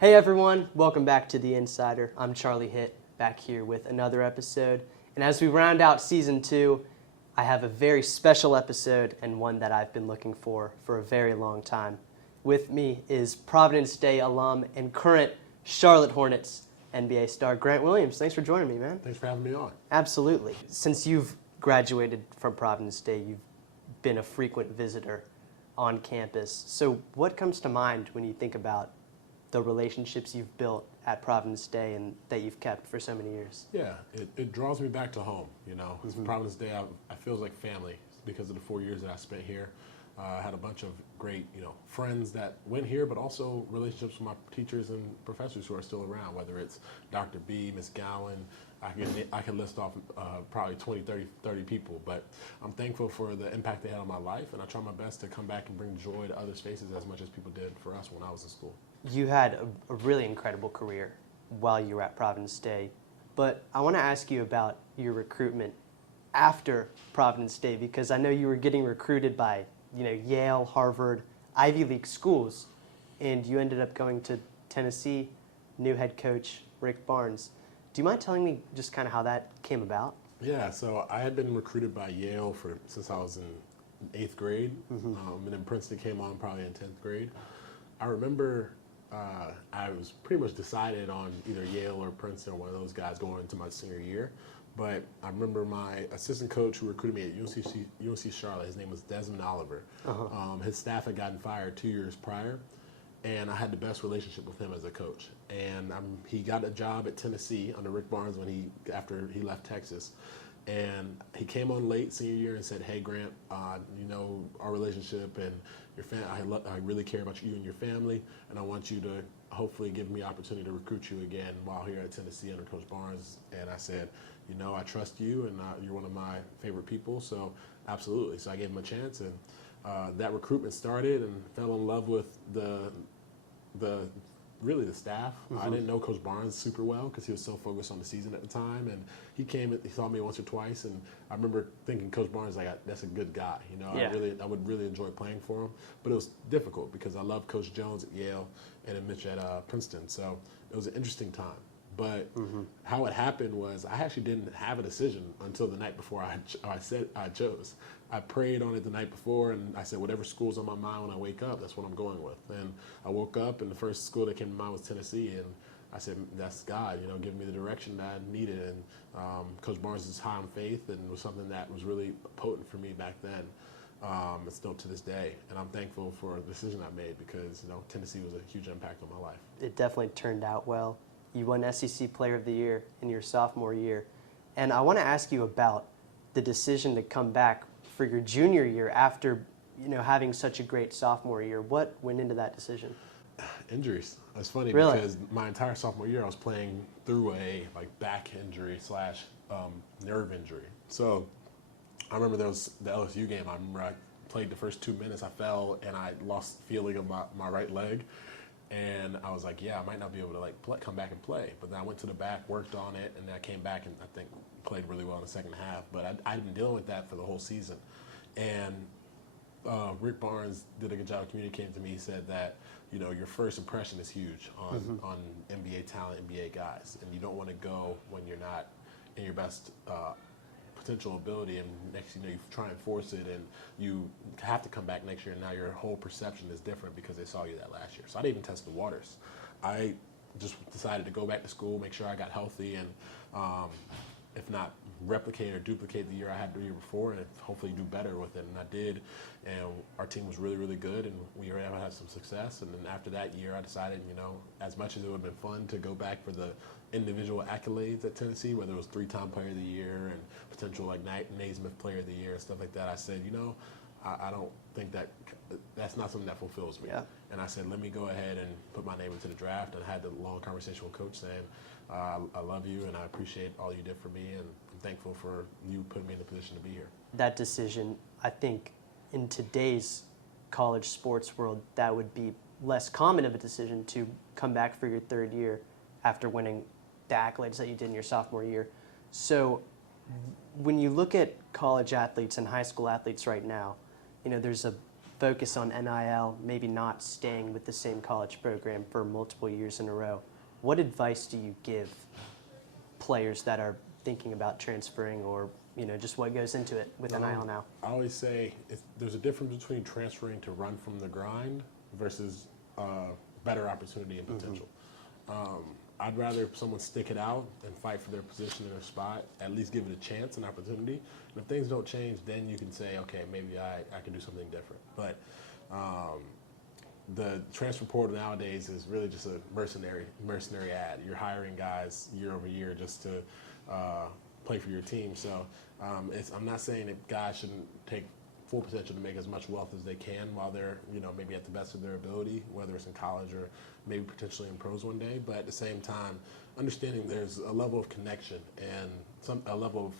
Hey everyone, welcome back to The Insider. I'm Charlie Hitt, back here with another episode. And as we round out Season 2, I have a very special episode and one that I've been looking for a very long time. With me is Providence Day alum and current Charlotte Hornets NBA star Grant Williams. Thanks for joining me, man. Thanks for having me on. Absolutely. Since you've graduated from Providence Day, you've been a frequent visitor on campus. So what comes to mind when you think about the relationships you've built at Providence Day and that you've kept for so many years? Yeah, it draws me back to home, you know. Providence Day, I feel like family because of the 4 years that I spent here. I had a bunch of great, friends that went here, but also relationships with my teachers and professors who are still around, whether it's Dr. B, Miss Gowan. I can list off probably 20, 30 people, but I'm thankful for the impact they had on my life, and I try my best to come back and bring joy to other spaces as much as people did for us when I was in school. You had a really incredible career while you were at Providence Day, but I want to ask you about your recruitment after Providence Day, because I know you were getting recruited by Yale, Harvard, Ivy League schools, and you ended up going to Tennessee, new head coach Rick Barnes. Do you mind telling me just kind of how that came about? Yeah, so I had been recruited by Yale since I was in 8th grade, and then Princeton came on probably in 10th grade. I remember I was pretty much decided on either Yale or Princeton or one of those guys going into my senior year. But I remember my assistant coach who recruited me at UNC Charlotte, his name was Desmond Oliver. His staff had gotten fired 2 years prior, and I had the best relationship with him as a coach. And he got a job at Tennessee under Rick Barnes after he left Texas. And he came on late senior year and said, "Hey Grant, our relationship and your I really care about you and your family, and I want you to hopefully give me opportunity to recruit you again while here at Tennessee under Coach Barnes." And I said, "I trust you, and you're one of my favorite people, so absolutely." So I gave him a chance, and that recruitment started, and fell in love with the staff. I didn't know Coach Barnes super well because he was so focused on the season at the time, and he saw me once or twice, and I remember thinking Coach Barnes, that's a good guy. Yeah. I would really enjoy playing for him, but it was difficult because I loved Coach Jones at Yale and then Mitch at Princeton, so it was an interesting time. But how it happened was I actually didn't have a decision until the night before I said I chose. I prayed on it the night before, and I said, whatever school's on my mind when I wake up, that's what I'm going with. And I woke up, and the first school that came to mind was Tennessee, and I said, that's God, giving me the direction that I needed. And Coach Barnes is high on faith, and was something that was really potent for me back then. And still to this day. And I'm thankful for the decision I made because, Tennessee was a huge impact on my life. It definitely turned out well. You won SEC Player of the Year in your sophomore year. And I want to ask you about the decision to come back for your junior year after, having such a great sophomore year. What went into that decision? Injuries. It's funny Really? Because my entire sophomore year I was playing through a back injury / nerve injury. So I remember there was the LSU game. I remember I played the first 2 minutes. I fell and I lost feeling of my right leg. And I was like, yeah, I might not be able to come back and play. But then I went to the back, worked on it, and then I came back and I think played really well in the second half. But I'd been dealing with that for the whole season. And Rick Barnes did a good job of communicating to me. He said that, your first impression is huge on NBA talent, NBA guys. And you don't want to go when you're not in your best potential ability, and next you try and force it, and you have to come back next year, and now your whole perception is different because they saw you that last year. So I didn't even test the waters. I just decided to go back to school, make sure I got healthy, and if not replicate or duplicate the year I had the year before, and hopefully do better with it. And I did, and our team was really, really good, and we were able to have some success. And then after that year, I decided, as much as it would have been fun to go back for the individual accolades at Tennessee, whether it was 3-time Player of the Year and potential Naismith Player of the Year and stuff like that, I said, I don't think that's not something that fulfills me. Yeah. And I said, let me go ahead and put my name into the draft. And I had the long conversation with Coach saying, I love you and I appreciate all you did for me, and I'm thankful for you putting me in the position to be here. That decision, I think, in today's college sports world, that would be less common of a decision to come back for your third year after winning the accolades that you did in your sophomore year. So when you look at college athletes and high school athletes right now, there's a focus on NIL, maybe not staying with the same college program for multiple years in a row, what advice do you give players that are thinking about transferring, or just what goes into it with NIL now? I always say there's a difference between transferring to run from the grind versus better opportunity and potential. I'd rather someone stick it out and fight for their position in their spot, at least give it a chance, an opportunity. And if things don't change, then you can say, okay, maybe I can do something different. But the transfer portal nowadays is really just a mercenary ad. You're hiring guys year over year just to play for your team. So I'm not saying that guys shouldn't take full potential to make as much wealth as they can while they're maybe at the best of their ability, whether it's in college or maybe potentially in pros one day. But at the same time, understanding there's a level of connection and a level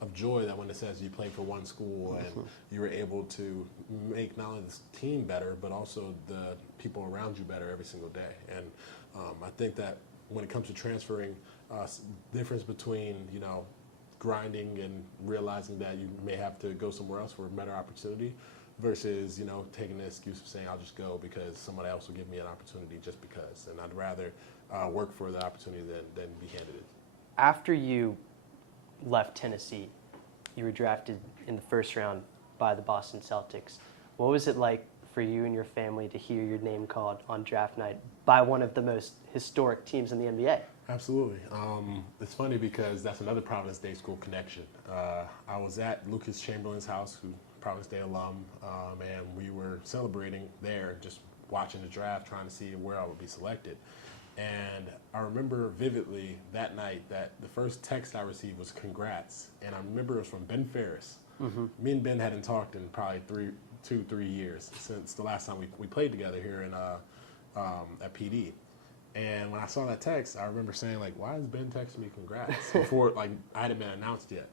of joy that when it says you play for one school and you were able to make not only the team better, but also the people around you better every single day. And I think that when it comes to transferring, difference between, grinding and realizing that you may have to go somewhere else for a better opportunity versus, taking the excuse of saying I'll just go because someone else will give me an opportunity just because. And I'd rather work for the opportunity than be handed it. After you left Tennessee, you were drafted in the first round by the Boston Celtics. What was it like for you and your family to hear your name called on draft night by one of the most historic teams in the NBA? Absolutely. It's funny because that's another Providence Day School connection. I was at Lucas Chamberlain's house, who's Providence Day alum, and we were celebrating there, just watching the draft, trying to see where I would be selected. And I remember vividly that night that the first text I received was congrats. And I remember it was from Ben Ferris. Mm-hmm. Me and Ben hadn't talked in probably 3 years since the last time we played together here in at PD. And when I saw that text, I remember saying, why is Ben texting me congrats before, I hadn't been announced yet.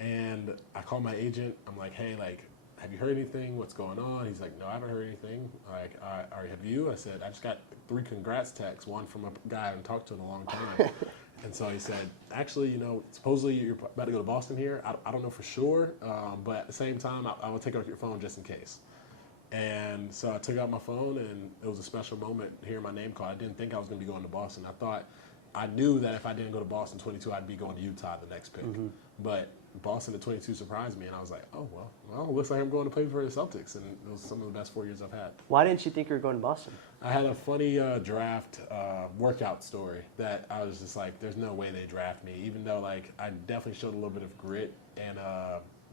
And I called my agent. I'm like, hey, have you heard anything? What's going on? He's like, no, I haven't heard anything. Have you? I said, I just got 3 congrats texts, one from a guy I haven't talked to in a long time. And so he said, actually, supposedly you're about to go to Boston here. I don't know for sure, but at the same time, I will take out your phone just in case. And so I took out my phone, and it was a special moment hearing my name called. I didn't think I was going to be going to Boston. I knew that if I didn't go to Boston 22, I'd be going to Utah the next pick. Mm-hmm. But Boston at 22 surprised me, and I was like, oh, well, looks like I'm going to play for the Celtics, and it was some of the best 4 years I've had. Why didn't you think you were going to Boston? I had a funny draft workout story that I was just like, there's no way they draft me, even though, I definitely showed a little bit of grit and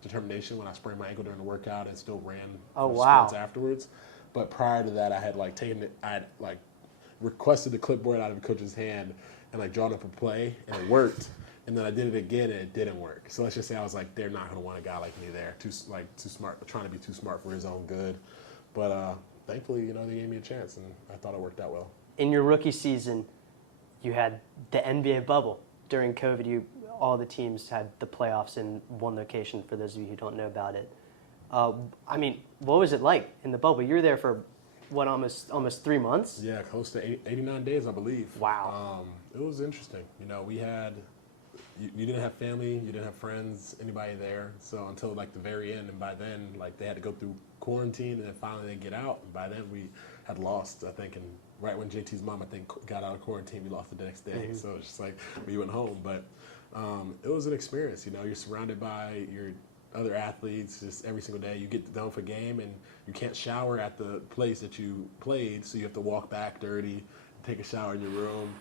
determination when I sprained my ankle during the workout and still ran sprints afterwards. But prior to that, I had requested the clipboard out of the coach's hand and drawn up a play, and it worked. And then I did it again, and it didn't work. So let's just say I was like, they're not going to want a guy like me there, too smart, trying to be too smart for his own good. But thankfully, they gave me a chance, and I thought it worked out well. In your rookie season, you had the NBA bubble. During COVID, all the teams had the playoffs in one location, for those of you who don't know about it. What was it like in the bubble? You were there for, almost 3 months? Yeah, close to 89 days, I believe. Wow. It was interesting. We had, you didn't have family, you didn't have friends, anybody there. So until the very end, and by then, they had to go through quarantine, and then finally they get out. And by then we had lost, I think, and right when JT's mom, got out of quarantine, we lost the next day. Mm-hmm. So it's just we went home. But it was an experience. You're surrounded by your other athletes just every single day. You get done for a game, and you can't shower at the place that you played, so you have to walk back dirty, take a shower in your room.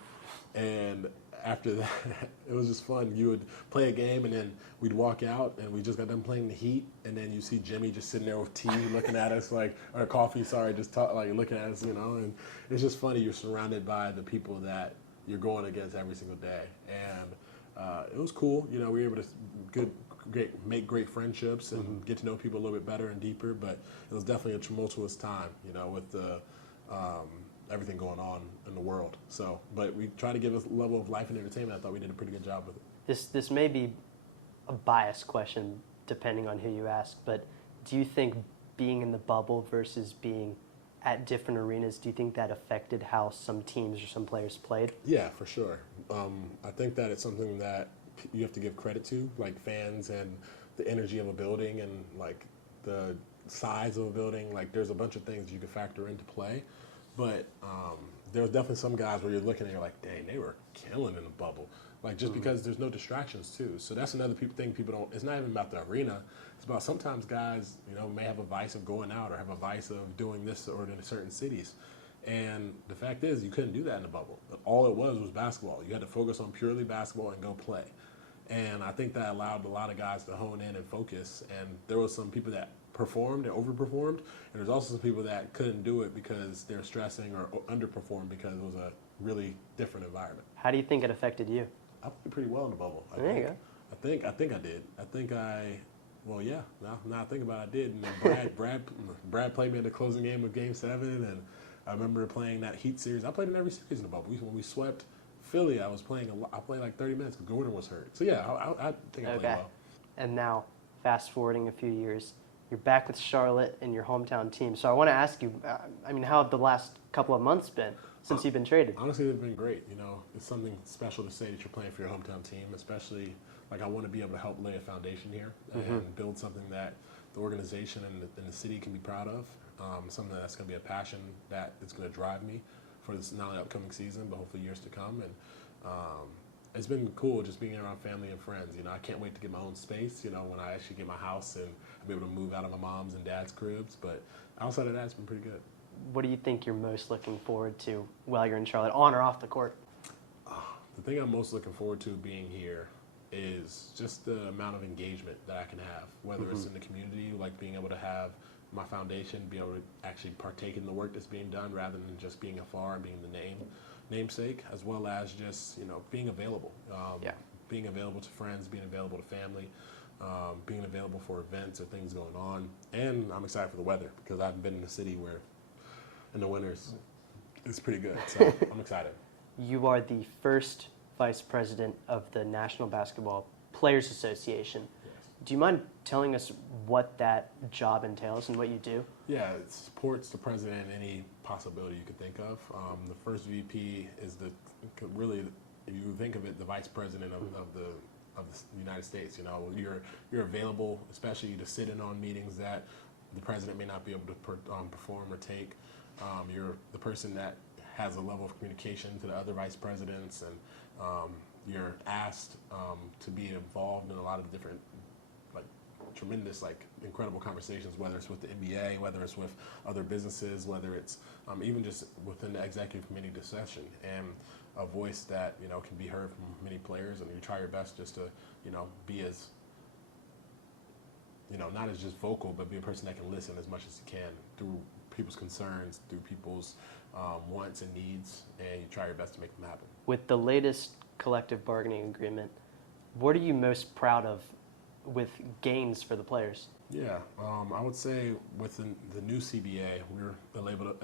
And after that, it was just fun. You would play a game, and then we'd walk out, and we just got done playing the Heat, and then you see Jimmy just sitting there with tea, looking at us or coffee, just looking at us, and it's just funny. You're surrounded by the people that you're going against every single day, and it was cool. We were able to make great friendships and get to know people a little bit better and deeper, but it was definitely a tumultuous time, with the everything going on in the world. So, but we try to give a level of life and entertainment. I thought we did a pretty good job with it. This may be a biased question, depending on who you ask, but do you think being in the bubble versus being at different arenas, do you think that affected how some teams or some players played? Yeah, for sure. I think that it's something that you have to give credit to, fans and the energy of a building and the size of a building. Like there's a bunch of things you can factor into play, but there's definitely some guys where you're looking and you're like, dang, they were killing in the bubble. Like just because there's no distractions too. So that's another thing people don't. It's not even about the arena. It's about sometimes guys, may have a vice of going out or have a vice of doing this or in certain cities. And the fact is, you couldn't do that in the bubble. All it was basketball. You had to focus on purely basketball and go play. And I think that allowed a lot of guys to hone in and focus. And there was some people that performed and overperformed. And there's also some people that couldn't do it because they're stressing or underperformed because it was a really different environment. How do you think it affected you? I played pretty well in the bubble. There you go. I think I did. Well, yeah. Now I think about it, I did. And then Brad played me in the closing game of Game 7, and I remember playing that Heat series. I played in every series in the bubble. When we swept Philly, I played like 30 minutes because Gordon was hurt. So yeah, I think I played well. And now, fast forwarding a few years, you're back with Charlotte and your hometown team. So I want to ask you, how have the last couple of months been since you've been traded? Honestly, they've been great. It's something special to say that you're playing for your hometown team, especially I want to be able to help lay a foundation here and build something that the organization and the city can be proud of. Something that's going to be a passion that is going to drive me for this not only upcoming season, but hopefully years to come. And it's been cool just being around family and friends. I can't wait to get my own space, when I actually get my house and I'll be able to move out of my mom's and dad's cribs. But outside of that, it's been pretty good. What do you think you're most looking forward to while you're in Charlotte, on or off the court? The thing I'm most looking forward to being here is just the amount of engagement that I can have, whether it's in the community, like being able to have my foundation, be able to actually partake in the work that's being done rather than just being afar and being the namesake, as well as just being available, being available to friends, being available to family, being available for events or things going on. And I'm excited for the weather because I've been in a city where in the winters it's pretty good, so I'm excited. You are the first vice president of the National Basketball Players Association. Do you mind telling us what that job entails and what you do? Yeah, it supports the president in any possibility you could think of. The first VP is if you think of it, the vice president of the United States. You're available, especially to sit in on meetings that the president may not be able to perform or take. You're the person that has a level of communication to the other vice presidents, and you're asked to be involved in a lot of different tremendous, incredible conversations, whether it's with the NBA, whether it's with other businesses, whether it's even just within the executive committee discussion, and a voice that can be heard from many players, and you try your best just to be as not as just vocal, but be a person that can listen as much as you can through people's concerns, through people's wants and needs, and you try your best to make them happen. With the latest collective bargaining agreement, what are you most proud of with gains for the players? Yeah, I would say with the new CBA, we're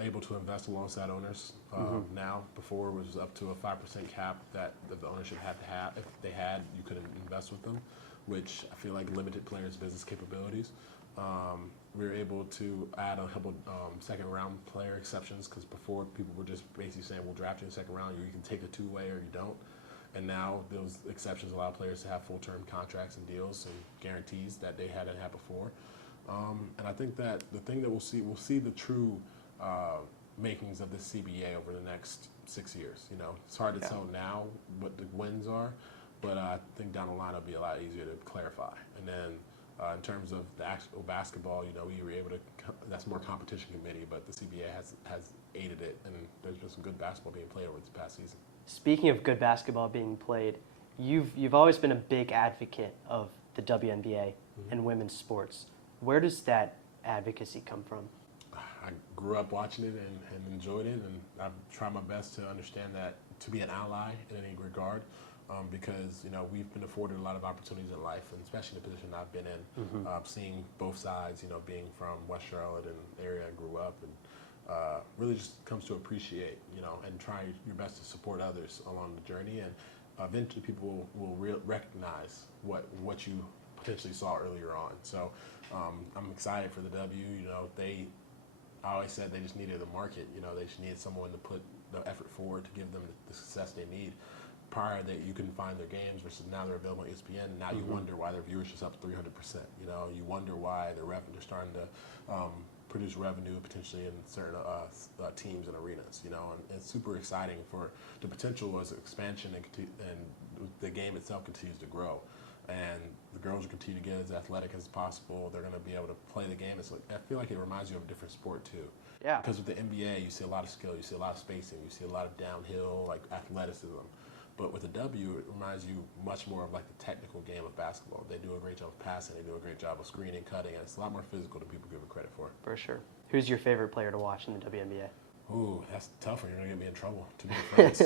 able to invest alongside owners now. Before it was up to a 5% cap that the ownership had to have. If they had, you couldn't invest with them, which I feel like limited players' business capabilities. We were able to add a couple second-round player exceptions because before people were just basically saying, we'll draft you in the second round, you can take a two-way or you don't. And now those exceptions allow players to have full-term contracts and deals and guarantees that they hadn't had before. And I think that the thing that we'll see the true makings of this CBA over the next 6 years. It's hard to tell now what the wins are, but I think down the line it'll be a lot easier to clarify. And then in terms of the actual basketball, we were able to, that's more competition committee, but the CBA has aided it, and there's been some good basketball being played over this past season. Speaking of good basketball being played, you've always been a big advocate of the WNBA and women's sports. Where does that advocacy come from? I grew up watching it and enjoyed it, and I've tried my best to understand that, to be an ally in any regard, because we've been afforded a lot of opportunities in life, and especially the position I've been in, seeing both sides, being from West Charlotte and the area I grew up, and really just comes to appreciate, and try your best to support others along the journey, and eventually people will recognize what you potentially saw earlier on. So I'm excited for the W. I always said they just needed a market. They just needed someone to put the effort forward to give them the success they need. prior that you couldn't find their games versus now they're available on ESPN. Now you wonder why their viewership's up 300%. You wonder why they're starting to produce revenue potentially in certain teams and arenas. And it's super exciting for the potential as expansion and the game itself continues to grow. And the girls will continue to get as athletic as possible. They're going to be able to play the game. I feel like it reminds you of a different sport too. Yeah. Because with the NBA, you see a lot of skill, you see a lot of spacing, you see a lot of downhill athleticism. But with the W, it reminds you much more of the technical game of basketball. They do a great job of passing, they do a great job of screening, cutting, and it's a lot more physical than people give it credit for. For sure. Who's your favorite player to watch in the WNBA? Ooh, that's tough when you're going to get me in trouble. Too many friends.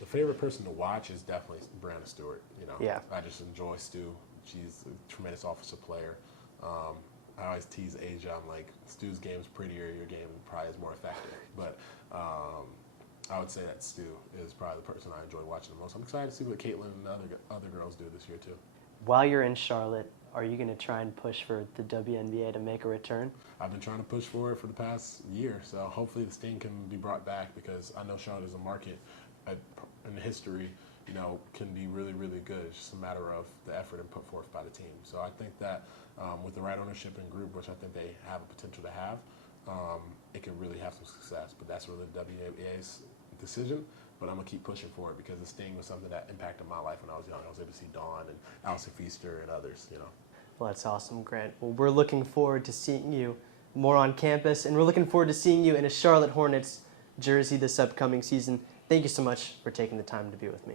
The favorite person to watch is definitely Brianna Stewart. Yeah. I just enjoy Stu. She's a tremendous offensive player. I always tease Asia. I'm like, Stu's game's prettier, your game probably is more effective. But I would say that Stu is probably the person I enjoy watching the most. I'm excited to see what Caitlin and other girls do this year too. While you're in Charlotte, are you going to try and push for the WNBA to make a return? I've been trying to push for it for the past year, so hopefully the sting can be brought back because I know Charlotte is a market in history, can be really, really good. It's just a matter of the effort and put forth by the team. So I think that with the right ownership and group, which I think they have a potential to have, it can really have some success. But that's really the WNBA's decision. But I'm going to keep pushing for it because the sting was something that impacted my life when I was young. I was able to see Dawn and Allison Feaster and others, Well, that's awesome, Grant. Well, we're looking forward to seeing you more on campus, and we're looking forward to seeing you in a Charlotte Hornets jersey this upcoming season. Thank you so much for taking the time to be with me.